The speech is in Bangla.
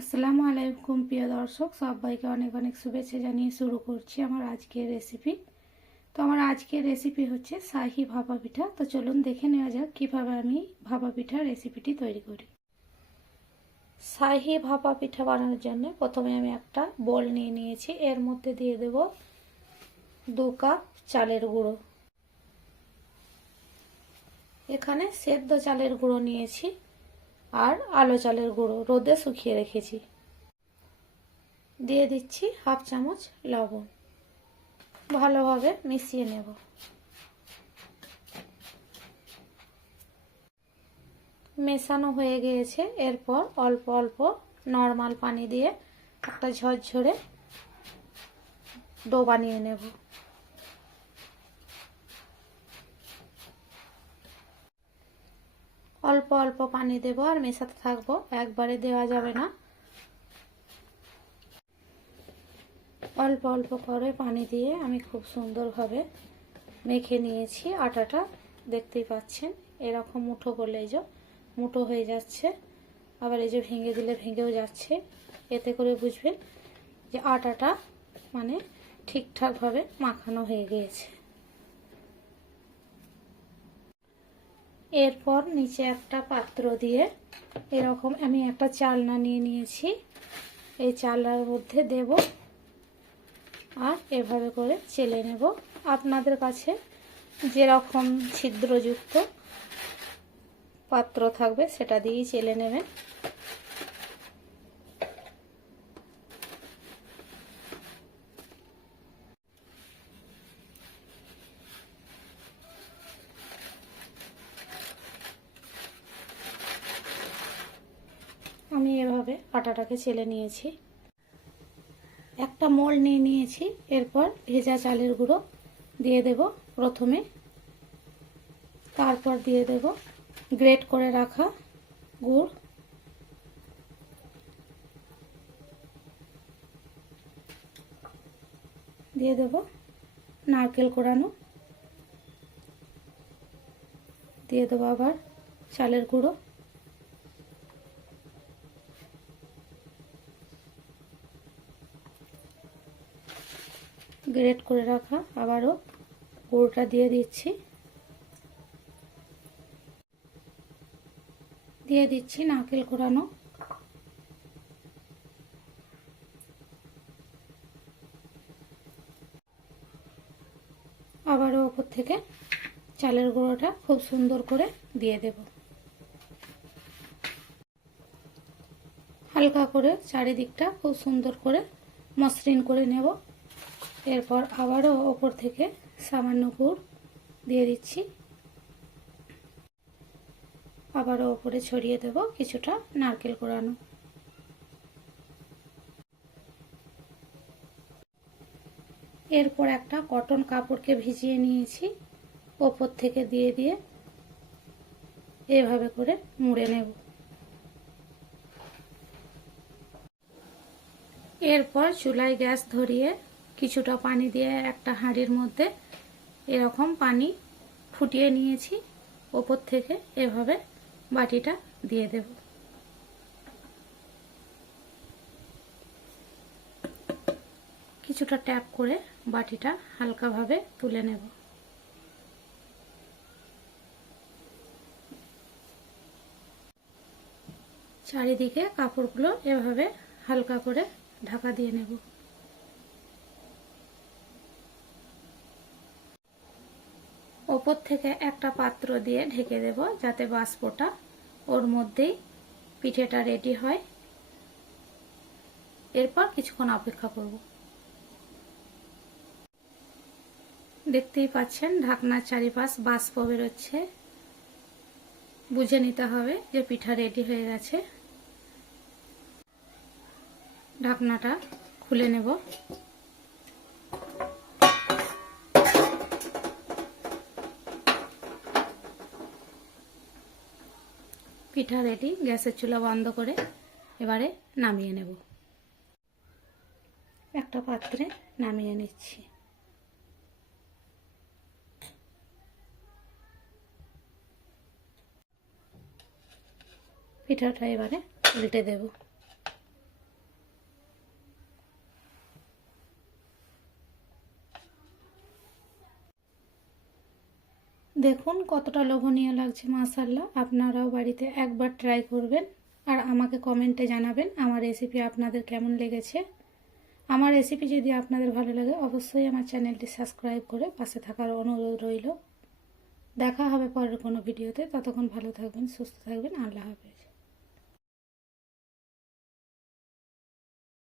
আসসালামু আলাইকুম, প্রিয় দর্শক। সবাইকে অনেক অনেক শুভেচ্ছা জানিয়ে শুরু করছি আমার আজকের রেসিপি তো আমার আজকের রেসিপি হচ্ছে শাহি ভাপা পিঠা। তো চলুন দেখে নেওয়া যাক কীভাবে আমি ভাপা পিঠা রেসিপিটি তৈরি করি। শাহি ভাপা পিঠা বানানোর জন্য প্রথমে আমি একটা বোল নিয়ে নিয়েছি। এর মধ্যে দিয়ে দেব দু কাপ চালের গুঁড়ো। এখানে সেদ্ধ চালের গুঁড়ো নিয়েছি। আর আলো চালের গুঁড়ো রোদে শুকিয়ে রেখেছি। দিয়ে দিচ্ছি হাফ চামচ লবণ। ভালোভাবে মিশিয়ে নেব। মেশানো হয়ে গিয়েছে। এরপর অল্প অল্প নর্মাল পানি দিয়ে একটা ঝরঝরে ডো বানিয়ে নেব। অল্প অল্প পানি দেবো আর মেশাতে থাকব, একবারে দেওয়া যাবে না। অল্প অল্প করে পানি দিয়ে আমি খুব সুন্দরভাবে মেখে নিয়েছি আটাটা, দেখতেই পাচ্ছেন, এরকম মুঠো করলে এই যে মুঠো হয়ে যাচ্ছে। আবার এই যে ভেঙে দিলে ভেঙেও যাচ্ছে। এতে করে বুঝবেন যে আটাটা মানে ঠিকঠাকভাবে মাখানো হয়ে গিয়েছে। এরপর নিচে একটা পাত্র দিয়ে এরকম আমি একটা চালনা নিয়ে নিয়েছি। এই চালনার মধ্যে দেব আর এভাবে করে চেলে নেব। আপনাদের কাছে যেরকম ছিদ্রযুক্ত পাত্র থাকবে সেটা দিয়েই চেলে নেবেন। আমি আটাটাকে ছেলে নিয়েছি। একটা মোল নিয়ে নিয়েছি। এরপর ভেজা চালের গুঁড়ো দিয়ে দেব প্রথমে। তারপর দিয়ে দেব গ্রেট করে রাখা গুড়। দিয়ে দেব নারকেল কোড়ানো দিয়ে দেবো আবার চালের গুঁড়ো। গ্রেট করে রাখা। আবারও গুঁড়োটা দিয়ে দিচ্ছি। দিয়ে দিচ্ছি নারকেল কোড়ানো আবারও ওপর থেকে চালের গুঁড়োটা খুব সুন্দর করে দিয়ে দেব। হালকা করে চারিদিকটা খুব সুন্দর করে মসৃণ করে নেব। এরপর আবারও ওপর থেকে সামান্য গুড় দিয়ে দিচ্ছি। আবারও ওপরে ছড়িয়ে দেব কিছুটা নারকেল কোড়ানো এরপর একটা কটন কাপড়কে ভিজিয়ে নিয়েছি, ওপর থেকে দিয়ে দিয়ে এভাবে করে মুড়ে নেব। এরপর চুলায় গ্যাস ধরিয়ে কিছুটা পানি দিয়ে একটা হাঁড়ির মধ্যে এরকম পানি ফুটিয়ে নিয়েছি। ওপর থেকে এভাবে বাটিটা দিয়ে দেব। কিছুটা ট্যাপ করে বাটিটা হালকাভাবে তুলে নেব। চারিদিকে কাপড়গুলো এভাবে হালকা করে ঢাকা দিয়ে নেব। ওপর থেকে একটা পাত্র দিয়ে ঢেকে দেব যাতে বাষ্পটা ওর মধ্যেই পিঠেটা রেডি হয়। এরপর কিছুক্ষণ অপেক্ষা করব। দেখতেই পাচ্ছেন, ঢাকনার চারিপাশ বাষ্প বেরোচ্ছে। বুঝে নিতে হবে যে পিঠা রেডি হয়ে গেছে। ঢাকনাটা খুলে নেব। পিঠা রেডি, গ্যাসের চুলা বন্ধ করে এবারে নামিয়ে নেব। একটা পাত্রে নামিয়ে নিচ্ছি। পিঠাটা এবারে উল্টে দেব। দেখুন কতটা লোভনীয় লাগছে মাসাল্লাহ আপনারাও বাড়িতে একবার ট্রাই করবেন আর আমাকে কমেন্টে জানাবেন আমার রেসিপি আপনাদের কেমন লেগেছে। আমার রেসিপি যদি আপনাদের ভালো লাগে, অবশ্যই আমার চ্যানেলটি সাবস্ক্রাইব করে পাশে থাকার অনুরোধ রইল। দেখা হবে পরের কোনো ভিডিওতে ততক্ষণ ভালো থাকবেন, সুস্থ থাকবেন। আল্লাহ হাফেজ।